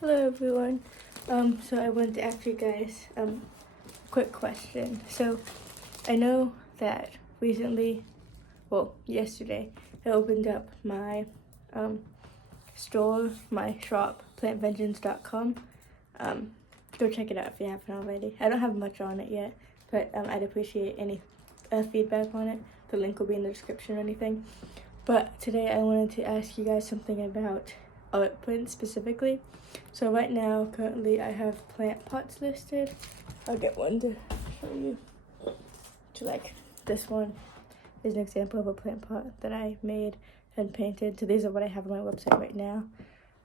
Hello everyone. So I wanted to ask you guys a quick question. So I know that recently, yesterday, I opened up my store, my shop, plantvengeance.com. Go check it out if you haven't already. I don't have much on it yet, but I'd appreciate any feedback on it. The link will be in the description or anything. But today I wanted to ask you guys something about art prints specifically. So right now, currently, I have plant pots listed. I'll get one to show you. So this one is an example of a plant pot that I made and painted. So these are what I have on my website right now.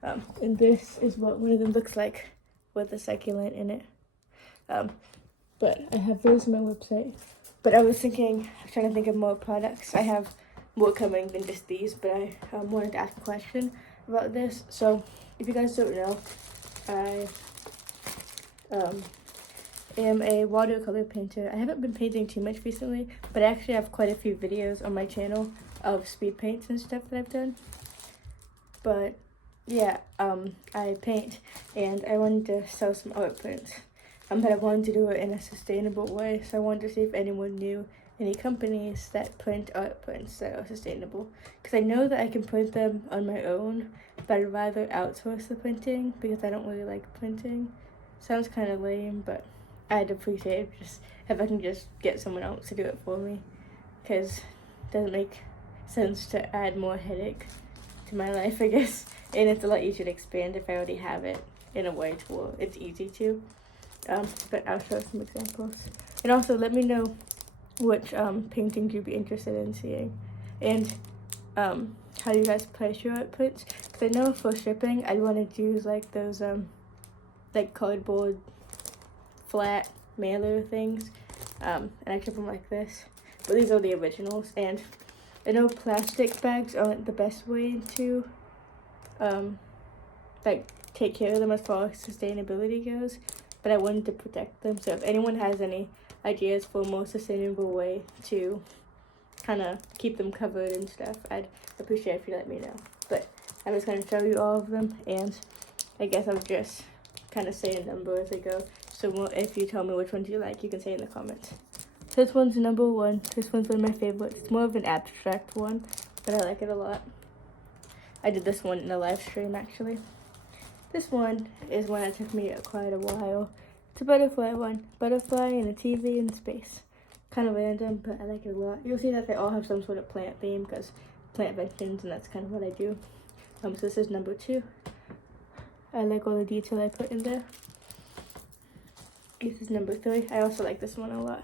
And this is what one of them looks like with a succulent in it. But I have those on my website. But I was trying to think of more products. I have more coming than just these, but I wanted to ask a question about this. So if you guys don't know, I am a watercolor painter. I haven't been painting too much recently, but I actually have quite a few videos on my channel of speed paints and stuff that I've done. But yeah, I paint, and I wanted to sell some art prints. But I wanted to do it in a sustainable way, so I wanted to see if anyone knew any companies that print art prints that are sustainable. Because I know that I can print them on my own, but I'd rather outsource the printing because I don't really like printing. Sounds kind of lame, but I'd appreciate it if I can just get someone else to do it for me. Because it doesn't make sense to add more headache to my life, I guess. And it's a lot easier to expand if I already have it in a way to where it's easy to. But I'll show some examples. And also let me know which paintings you'd be interested in seeing, and how you guys price your art prints. Because I know for shipping, I'd want to use like those like cardboard flat mailer things, and I ship them like this. But these are the originals, and I know plastic bags aren't the best way to take care of them as far as sustainability goes. But I wanted to protect them. So if anyone has any ideas for a more sustainable way to kind of keep them covered and stuff, I'd appreciate if you let me know. But I'm just going to show you all of them, and I guess I'll just kind of say a number as I go. So if you tell me which ones you like, you can say in the comments. This one's number 1. This one's one of my favorites. It's more of an abstract one, but I like it a lot. I did this one in a live stream, actually. This one is one that took me quite a while. It's a butterfly one. Butterfly and a TV in space. Kind of random, but I like it a lot. You'll see that they all have some sort of plant theme because plant vengeance, and that's kind of what I do. So this is number 2. I like all the detail I put in there. This is number 3. I also like this one a lot.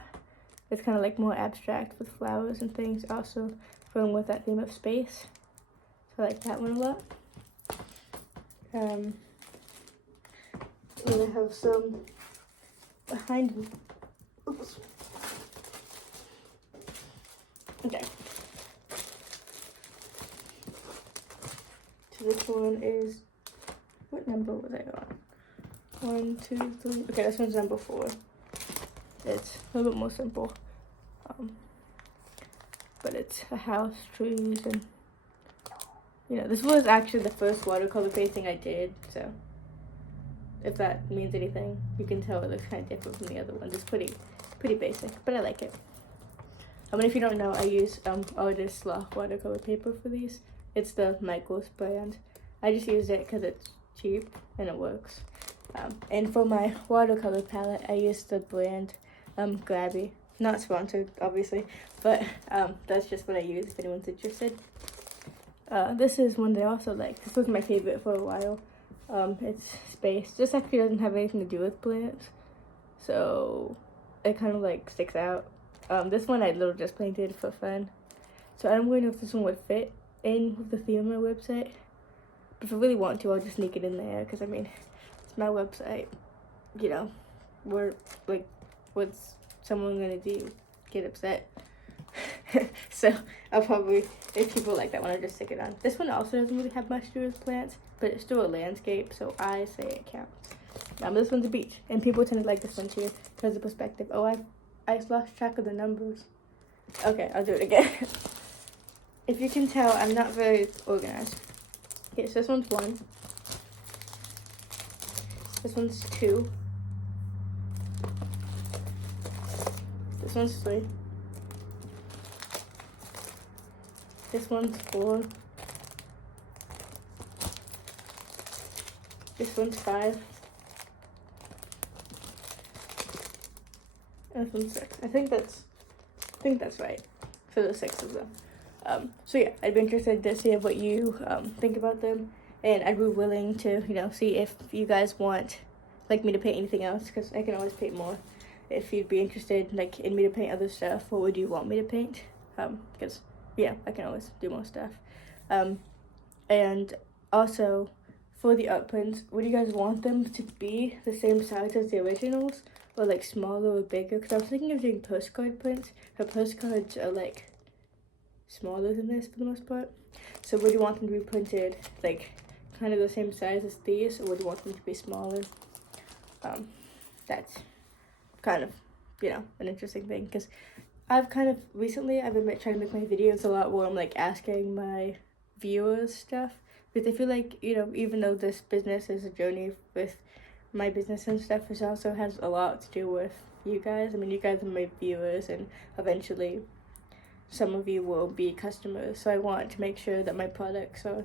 It's kind of like more abstract with flowers and things. Also going with that theme of space. So I like that one a lot. And I have some behind me. Oops. Okay. So this one is, what number was I on? 1, 2, 3. Okay, this one's number 4. It's a little bit more simple. But it's a house, trees, and this was actually the first watercolor painting I did, so if that means anything, you can tell it looks kind of different from the other ones. It's pretty basic, but I like it. If you don't know, I use Artist Lock watercolor paper for these. It's the Michaels brand. I just use it because it's cheap and it works. And for my watercolor palette, I use the brand Grabby. Not sponsored, obviously, but that's just what I use if anyone's interested. This is one they also like. This was my favorite for a while. It's space. This actually doesn't have anything to do with plants, so it kind of sticks out. This one I literally just painted for fun, so I don't really know if this one would fit in with the theme of my website. But if I really want to, I'll just sneak it in there, because it's my website. What's someone gonna do? Get upset? So I'll probably, if people like that one, I'll just stick it on. This one also doesn't really have much to do with plants, but it's still a landscape, so I say it counts. This one's a beach, and people tend to like this one too because of perspective. Oh, I lost track of the numbers. Okay, I'll do it again. If you can tell, I'm not very organized. Okay, so this one's 1. This one's 2. This one's 3. This one's 4. This one's 5. And this one's 6. I think that's right for the 6 of them. So yeah, I'd be interested to see what you think about them, and I'd be willing to, see if you guys want me to paint anything else, because I can always paint more. If you'd be interested in me to paint other stuff, what would you want me to paint? Because yeah, I can always do more stuff. And also for the art prints, would you guys want them to be the same size as the originals, or smaller or bigger? Because I was thinking of doing postcard prints. Her postcards are smaller than this for the most part. So would you want them to be printed kind of the same size as these, or would you want them to be smaller? That's kind of an interesting thing, because I've been trying to make my videos a lot where I'm asking my viewers stuff, because I feel even though this business is a journey with my business and stuff, it also has a lot to do with you guys. I mean, you guys are my viewers, and eventually some of you will be customers, so I want to make sure that my products are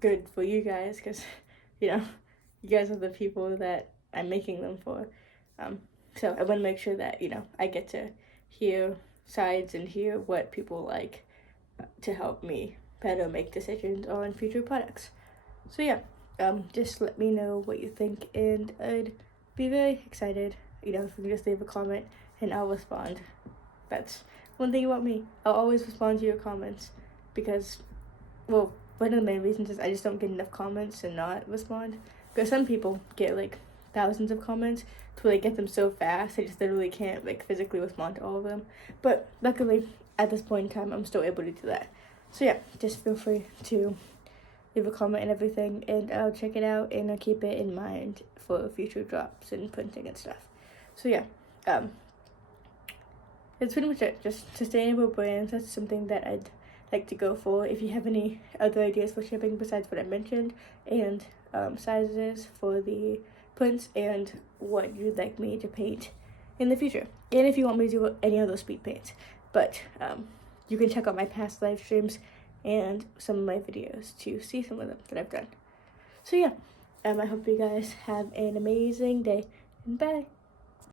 good for you guys, because you guys are the people that I'm making them for. So I want to make sure that I get to hear sides and hear what people like, to help me better make decisions on future products. So yeah, just let me know what you think, and I'd be very excited if you can just leave a comment and I'll respond. That's one thing about me, I'll always respond to your comments, because one of the main reasons is I just don't get enough comments and not respond. Because some people get thousands of comments to where they get them so fast I just literally can't physically respond to all of them. But luckily at this point in time I'm still able to do that. So yeah, just feel free to leave a comment and everything, and I'll check it out and I'll keep it in mind for future drops and printing and stuff. So yeah, that's pretty much it. Just sustainable brands, that's something that I'd like to go for. If you have any other ideas for shipping besides what I mentioned, and sizes for the prints, and what you'd like me to paint in the future, and if you want me to do any other speed paints. But you can check out my past live streams and some of my videos to see some of them that I've done. So yeah, I hope you guys have an amazing day, and bye.